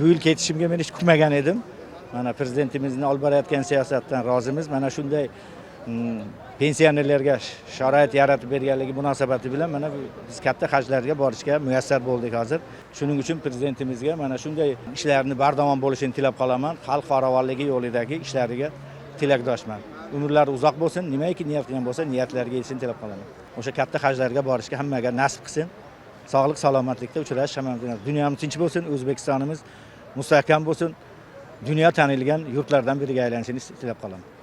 bu yil ketishimga men hech kutmagan edim. Mana prezidentimizning olib borayotgan siyosatdan rozimiz. Mana shunday pensionerlarga sharoit yaratib berganligi munosabati bilan mana biz katta hajlarga borishga muyassar bo'ldik hozir. Shuning uchun prezidentimizga mana shunday ishlarni bardavom bo'lishini tilab qolaman. Xalq farovonligi yo'lidagi ishlariga tilakdoshman. Umrlari uzoq bo'lsin, nimaiki niyat qilgan bo'lsa, niyatlariga yetishini tilab qolaman. O'sha katta hajlarga borishga hammaga nasib qilsin. Sog'lik, salomatlikda uchrashish hamma. Dunyomiz tinch bo'lsin, O'zbekistonimiz mustahkam bo'lsin. Dunyo tanilgan yurtlardan biriga aylanishini tilab qolaman.